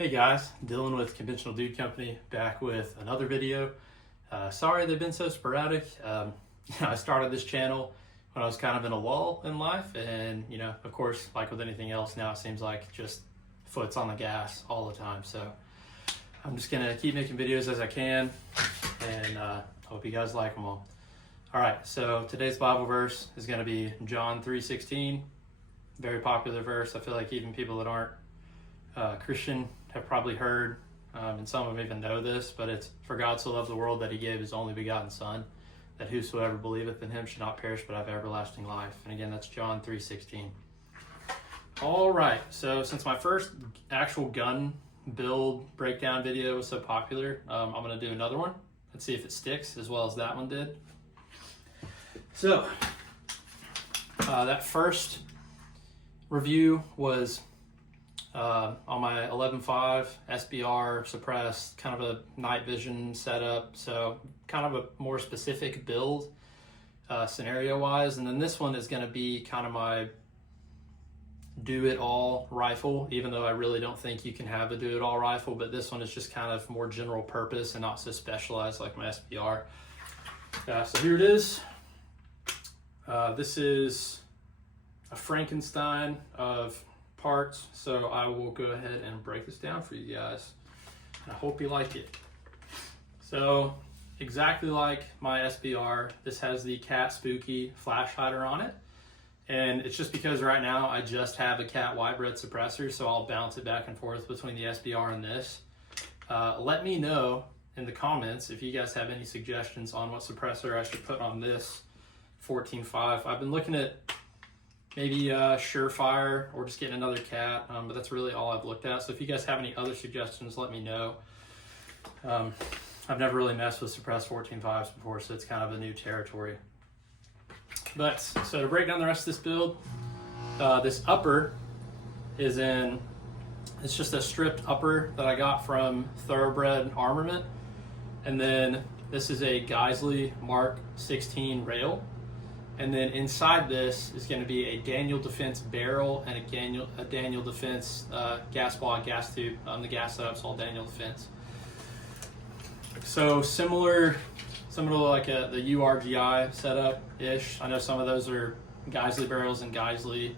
Hey guys, Dylan with Conventional Dude Company, back with another video. Sorry they've been so sporadic. I started this channel when I was kind of in a lull in life, and of course, like with anything else, now it seems like just foot's on the gas all the time. So I'm just gonna keep making videos as I can, and hope you guys like them all. All right, so today's Bible verse is gonna be John 3:16. Very popular verse. I feel like even people that aren't Christian have probably heard, and some of them even know this, but it's, "For God so loved the world that he gave his only begotten Son, that whosoever believeth in him should not perish but have everlasting life." And again, that's John 3:16. All right, so since my first actual gun build breakdown video was so popular, I'm going to do another one and see if it sticks as well as that one did. So that first review was on my 11.5 SBR suppressed, kind of a night vision setup, so kind of a more specific build scenario wise. And then this one is going to be kind of my do-it-all rifle, even though I really don't think you can have a do-it-all rifle, but this one is just kind of more general purpose and not so specialized like my SBR. So here it is. This is a Frankenstein of parts, so I will go ahead and break this down for you guys. I hope you like it. So exactly like my SBR, this has the Cat Spooky flash hider on it, and it's just because right now I just have a Cat Whitebread suppressor, so I'll bounce it back and forth between the SBR and this. Let me know in the comments if you guys have any suggestions on what suppressor I should put on this 14.5. I've been looking at maybe Surefire or just getting another Cat, but that's really all I've looked at. So if you guys have any other suggestions, let me know. I've never really messed with suppressed 14.5s before, so it's kind of a new territory. But so to break down the rest of this build, this upper is it's just a stripped upper that I got from Thoroughbred Armament, and then this is a Geisley Mark 16 rail. And then inside this is going to be a Daniel Defense barrel and a Daniel Defense gas block, gas tube. The gas setup's all Daniel Defense. So similar to like the URGI setup-ish. I know some of those are Geisley barrels and Geisley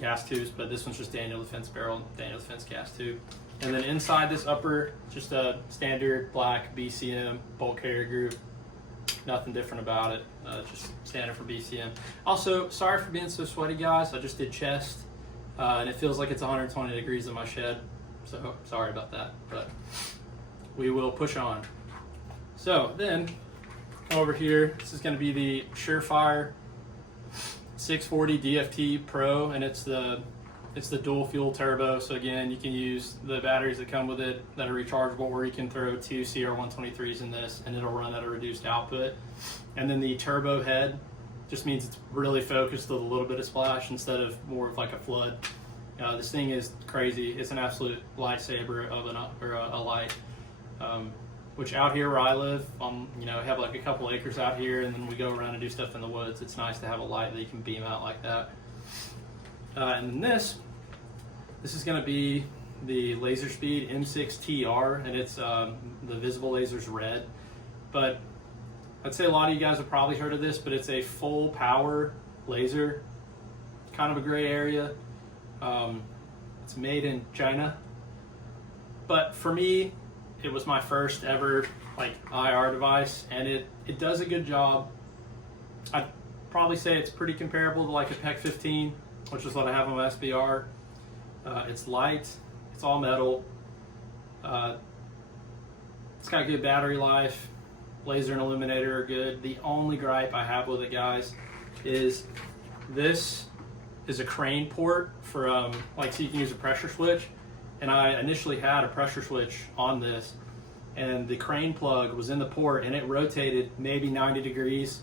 gas tubes, but this one's just Daniel Defense barrel, Daniel Defense gas tube. And then inside this upper, just a standard black BCM bolt carrier group. Nothing different about it, just standard for BCM. Also, sorry for being so sweaty, guys. I just did chest, and it feels like it's 120 degrees in my shed, so sorry about that, but we will push on. So then, over here, this is going to be the Surefire 640 DFT Pro, and it's the dual fuel turbo. So again, you can use the batteries that come with it that are rechargeable, or you can throw two CR123s in this and it'll run at a reduced output. And then the turbo head just means it's really focused with a little bit of splash instead of more of like a flood. This thing is crazy. It's an absolute lightsaber of a light. Which out here where I live, I have like a couple acres out here, and then we go around and do stuff in the woods. It's nice to have a light that you can beam out like that. And then this is going to be the LaserSpeed M6TR, and it's the visible laser's red. But I'd say a lot of you guys have probably heard of this, but it's a full power laser, kind of a gray area. It's made in China, but for me, it was my first ever like IR device, and it does a good job. I'd probably say it's pretty comparable to like a PEC 15, which is what I have on my SBR. It's light, it's all metal, it's got good battery life, laser and illuminator are good. The only gripe I have with it, guys, is this is a crane port for so you can use a pressure switch, and I initially had a pressure switch on this, and the crane plug was in the port, and it rotated maybe 90 degrees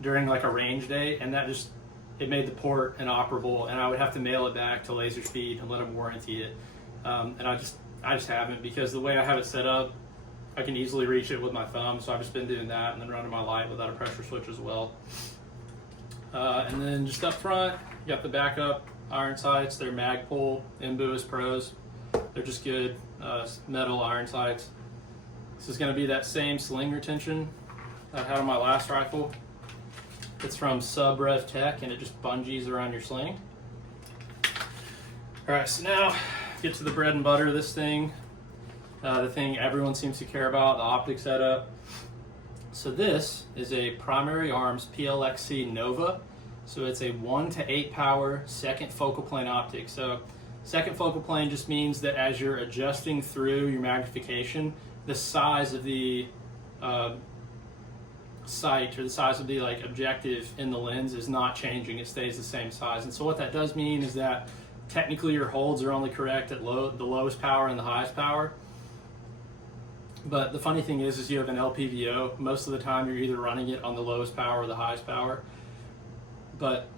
during like a range day, and it made the port inoperable, and I would have to mail it back to LaserSpeed and let them warranty it. And I just haven't, because the way I have it set up, I can easily reach it with my thumb, so I've just been doing that and then running my light without a pressure switch as well. And then just up front, you got the backup iron sights. They're Magpul Imbuus Pros. They're just good metal iron sights. This is going to be that same sling retention I had on my last rifle. It's from Sub Rev Tech, and it just bungees around your sling. All right, so now get to the bread and butter of this thing. The thing everyone seems to care about, the optic setup. So this is a Primary Arms PLXC Nova. So it's a 1 to 8 power second focal plane optic. So second focal plane just means that as you're adjusting through your magnification, the size of the sight, or the size of the objective in the lens, is not changing. It stays the same size. And so what that does mean is that technically your holds are only correct at the lowest power and the highest power. But the funny thing is you have an LPVO. Most of the time you're either running it on the lowest power or the highest power. But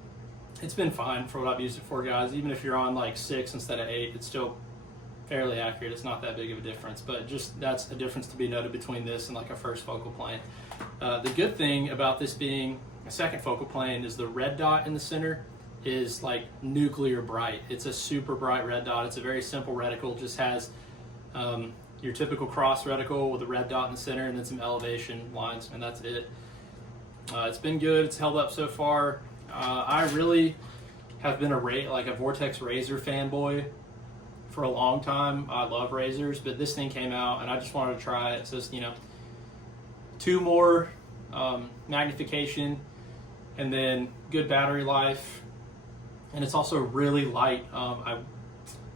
it's been fine for what I've used it for, guys. Even if you're on like 6 instead of 8, it's still fairly accurate. It's not that big of a difference, but just that's a difference to be noted between this and like a first focal plane. The good thing about this being a second focal plane is the red dot in the center is like nuclear bright. It's a super bright red dot. It's a very simple reticle. It just has your typical cross reticle with a red dot in the center and then some elevation lines, and that's it. It's been good. It's held up so far. I really have been a Vortex Razor fanboy for a long time. I love razors, but this thing came out and I just wanted to try it. It's just, 2 more magnification and then good battery life, and it's also really light.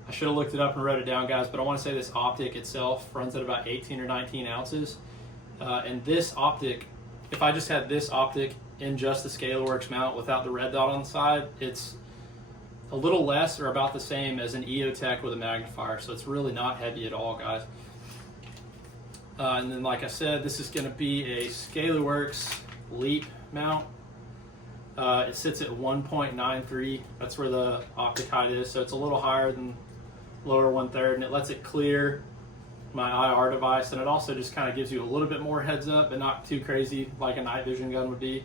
I should have looked it up and wrote it down, guys, but I want to say this optic itself runs at about 18 or 19 ounces. And this optic, if I just had this optic in just the ScalarWorks mount without the red dot on the side, it's a little less or about the same as an EOTech with a magnifier. So it's really not heavy at all, guys. And then, like I said, this is going to be a ScalarWorks Leap mount. It sits at 1.93. That's where the optic height is. So it's a little higher than lower 1/3, and it lets it clear my IR device, and it also just kind of gives you a little bit more heads up, but not too crazy like a night vision gun would be.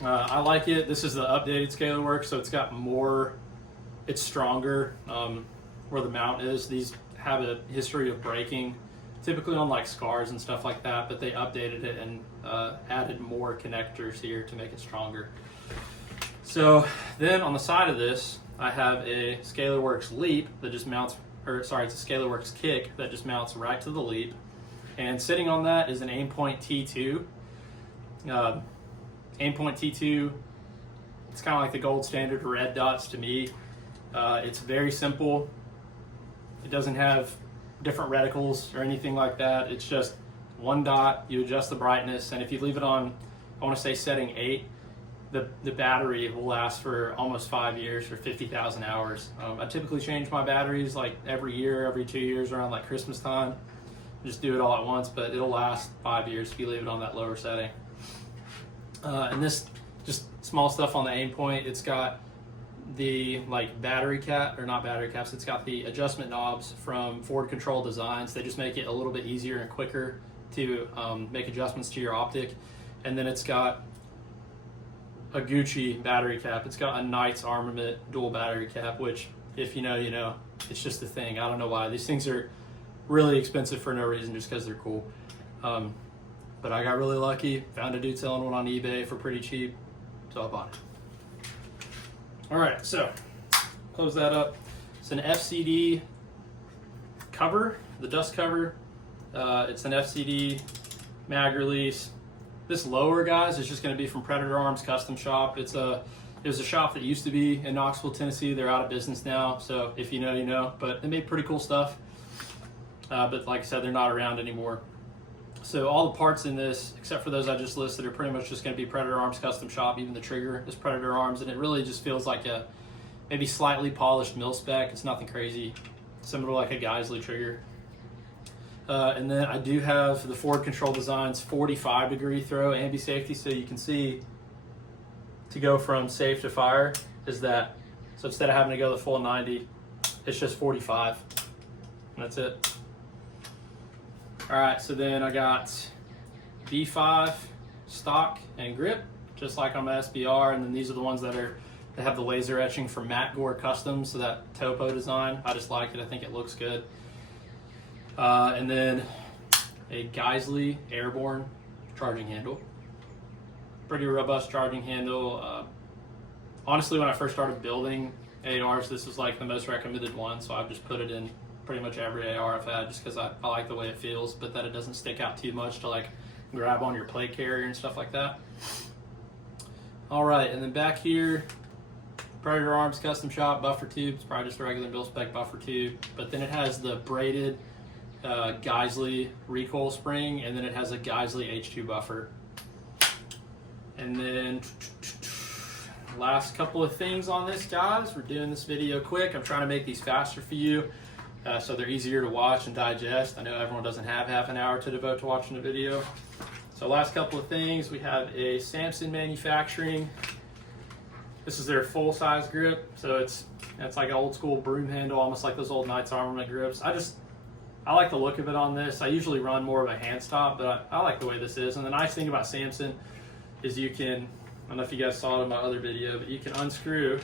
I like it. This is the updated ScalarWorks, so it's got more, it's stronger where the mount is. These have a history of breaking, typically on like scars and stuff like that, but they updated it and added more connectors here to make it stronger. So then on the side of this, I have a ScalarWorks Leap that just mounts, it's a ScalarWorks Kick that just mounts right to the Leap. And sitting on that is an Aimpoint T2. Aimpoint T2, it's kind of like the gold standard red dots to me. It's very simple. It doesn't have different reticles or anything like that. It's just one dot, you adjust the brightness, and if you leave it on, I want to say setting 8, the battery will last for almost 5 years or 50,000 hours. I typically change my batteries like every year, every 2 years around like Christmas time. Just do it all at once, but it'll last 5 years if you leave it on that lower setting. And this, just small stuff on the Aimpoint, it's got the battery cap, or not battery caps, it's got the adjustment knobs from Ford Control Designs. They just make it a little bit easier and quicker to make adjustments to your optic. And then it's got a Gucci battery cap. It's got a Knights Armament dual battery cap, which if you know, you know. It's just a thing. I don't know why. These things are really expensive for no reason, just because they're cool. But I got really lucky, found a dude selling one on eBay for pretty cheap, so I bought it. All right, so close that up. It's an FCD cover, the dust cover. It's an FCD mag release. This lower, guys, is just going to be from Predator Arms Custom Shop. It was a shop that used to be in Knoxville, Tennessee. They're out of business now, so if you know, you know. But they made pretty cool stuff. But like I said, they're not around anymore. So all the parts in this, except for those I just listed, are pretty much just going to be Predator Arms Custom Shop. Even the trigger is Predator Arms, and it really just feels like a maybe slightly polished mil spec. It's nothing crazy, similar to like a Geisley trigger. And then I do have the Ford Control Designs 45-degree throw ambi-safety, so you can see to go from safe to fire is that. So instead of having to go the full 90, it's just 45, and that's it. All right, so then I got B5 stock and grip, just like on my SBR, and then these are the ones that are They have the laser etching from Matt Gore Customs, so that topo design. I just like it. I think it looks good. And then a Geisley Airborne charging handle. Pretty robust charging handle. Honestly, when I first started building ARs, this was like the most recommended one, so I've just put it in pretty much every AR I've had just because I like the way it feels, but that it doesn't stick out too much to like grab on your plate carrier and stuff like that. All right, and then back here, Predator Arms Custom Shop buffer tube. It's probably just a regular mil-spec buffer tube, but then it has the braided Geisley recoil spring, and then it has a Geisley H2 buffer. And then last couple of things on this, guys. We're doing this video quick. I'm trying to make these faster for you so they're easier to watch and digest. I know everyone doesn't have half an hour to devote to watching a video. So last couple of things, we have a Samson Manufacturing. This is their full-size grip. So it's like an old school broom handle, almost like those old Knights Armament grips. I like the look of it on this. I usually run more of a hand stop, but I like the way this is. And the nice thing about Samson is you can, I don't know if you guys saw it in my other video, but you can unscrew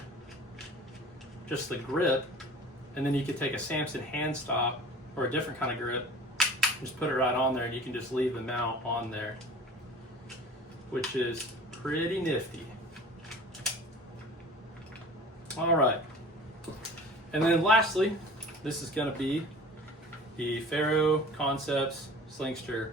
just the grip, and then you can take a Samson hand stop or a different kind of grip, just put it right on there, and you can just leave the mount on there, which is pretty nifty. All right. And then lastly, this is going to be the Faro Concepts Slingster.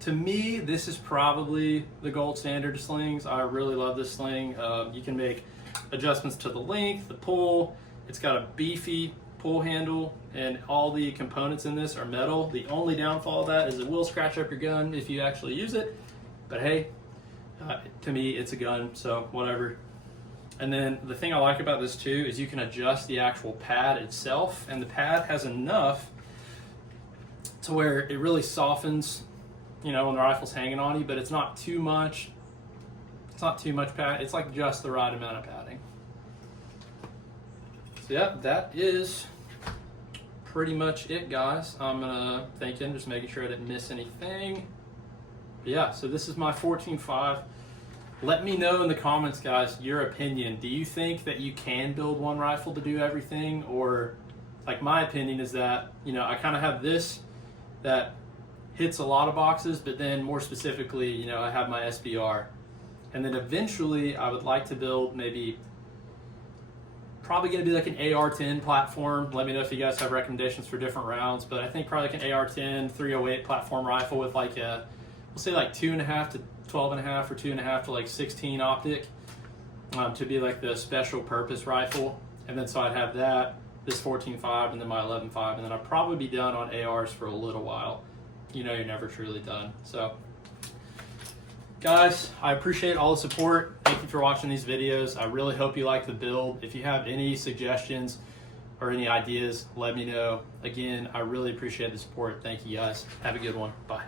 To me, this is probably the gold standard of slings. I really love this sling. You can make adjustments to the length, the pull. It's got a beefy pull handle, and all the components in this are metal. The only downfall of that is it will scratch up your gun if you actually use it. But hey, to me, it's a gun, so whatever. And then the thing I like about this too is you can adjust the actual pad itself, and the pad has enough to where it really softens, you know, when the rifle's hanging on you, but it's not too much. It's not too much pad. It's like just the right amount of padding. So yeah, that is pretty much it, guys. I'm gonna thinking, just making sure I didn't miss anything. But yeah, so this is my 14.5. Let me know in the comments, guys, your opinion. Do you think that you can build one rifle to do everything? Or, like, my opinion is that, you know, I kind of have this that hits a lot of boxes, but then more specifically, you know, I have my SBR. And then eventually I would like to build maybe, probably going to be like an AR-10 platform. Let me know if you guys have recommendations for different rounds, but I think probably like an AR-10 308 platform rifle with like a, we'll say like 2.5 to 12.5 or 2.5 to like 16 optic to be like the special purpose rifle. And then so I'd have that, this 14.5, and then my 11.5, and then I'd probably be done on ARs for a little while. You know, you're never truly done. So guys, I appreciate all the support. Thank you for watching these videos. I really hope you like the build. If you have any suggestions or any ideas, let me know. Again, I really appreciate the support. Thank you, guys. Have a good one. Bye.